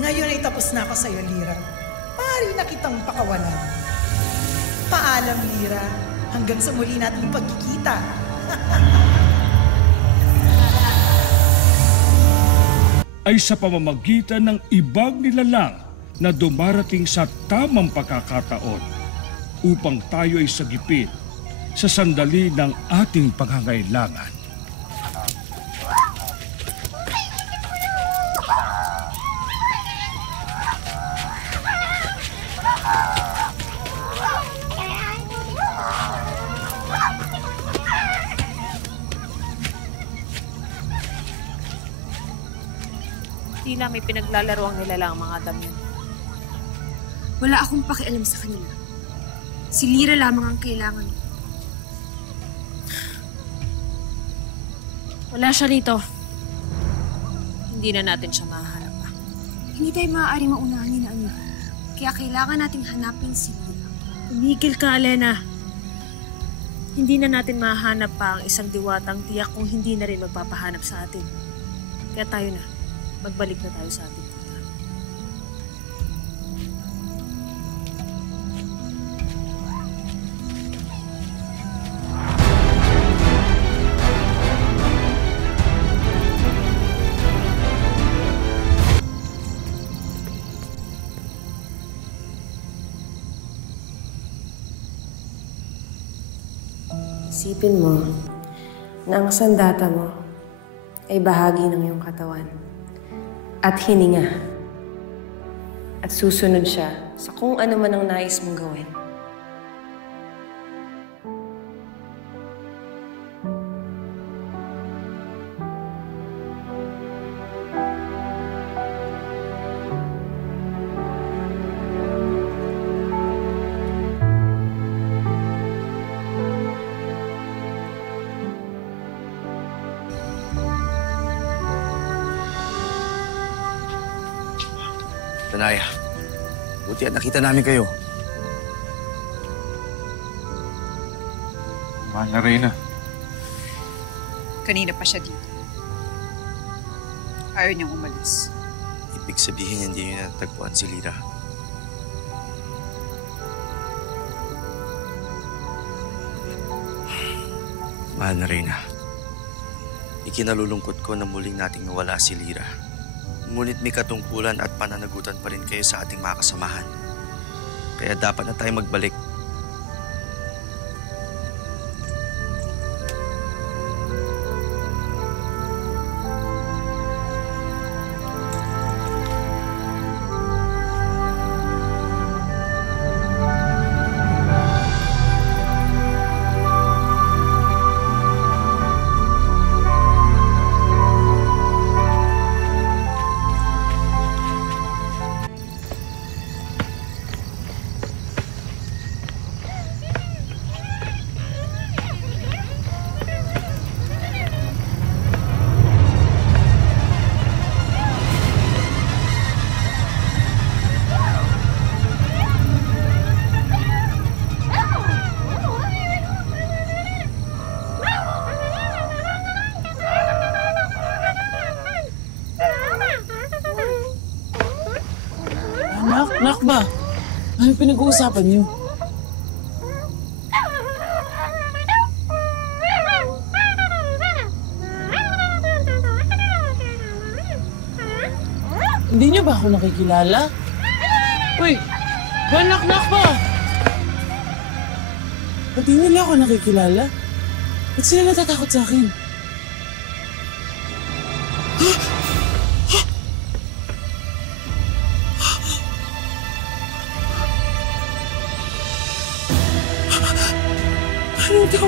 Ngayon ay tapos na ako sa'yo, Lyra. Maaari na kitang pakawalan. Paalam, Lyra. Hanggang sa muli nating pagkikita. Ay sa pamamagitan ng ibang nilalang na dumarating sa tamang pagkakataon upang tayo ay sagipin sa sandali ng ating pangangailangan. Tila may pinaglalaro ang nilalang mga damian. Wala akong pakialam sa kanila. Si Lyra lamang ang kailangan. Wala siya rito. Hindi na natin siya mahanap pa. Hindi tayo maaari maunahan ni na ano. Kaya kailangan nating hanapin si Lyra. Tumigil ka, Alena. Hindi na natin mahanap pa ang isang diwatang tiyak kung hindi na rin magpapahanap sa atin. Kaya tayo na. Magbalik na tayo sa ating tita. Isipin mo na ang sandata mo ay bahagi ng iyong katawan at hininga. At susunod siya sa kung ano man ang nais mong gawin. Danaya, buti at nakita namin kayo. Mahal na Reyna. Kanina pa siya dito. Ayaw niyang umalis. Ibig sabihin hindi niyo natagpuan si Lyra. Mahal na Reyna, ikinalulungkot ko na muling nating nawala si Lyra. Ngunit may katungkulan at pananagutan pa rin kayo sa ating mga kasamahan. Kaya dapat na tayo magbalik. Nak ba? Ano pinag-uusapan niyo? Hindi niyo ba ako nakikilala? Uy! Nak ba? Pati nila ako nakikilala? Ba't sila natatakot sa akin? Ano ito?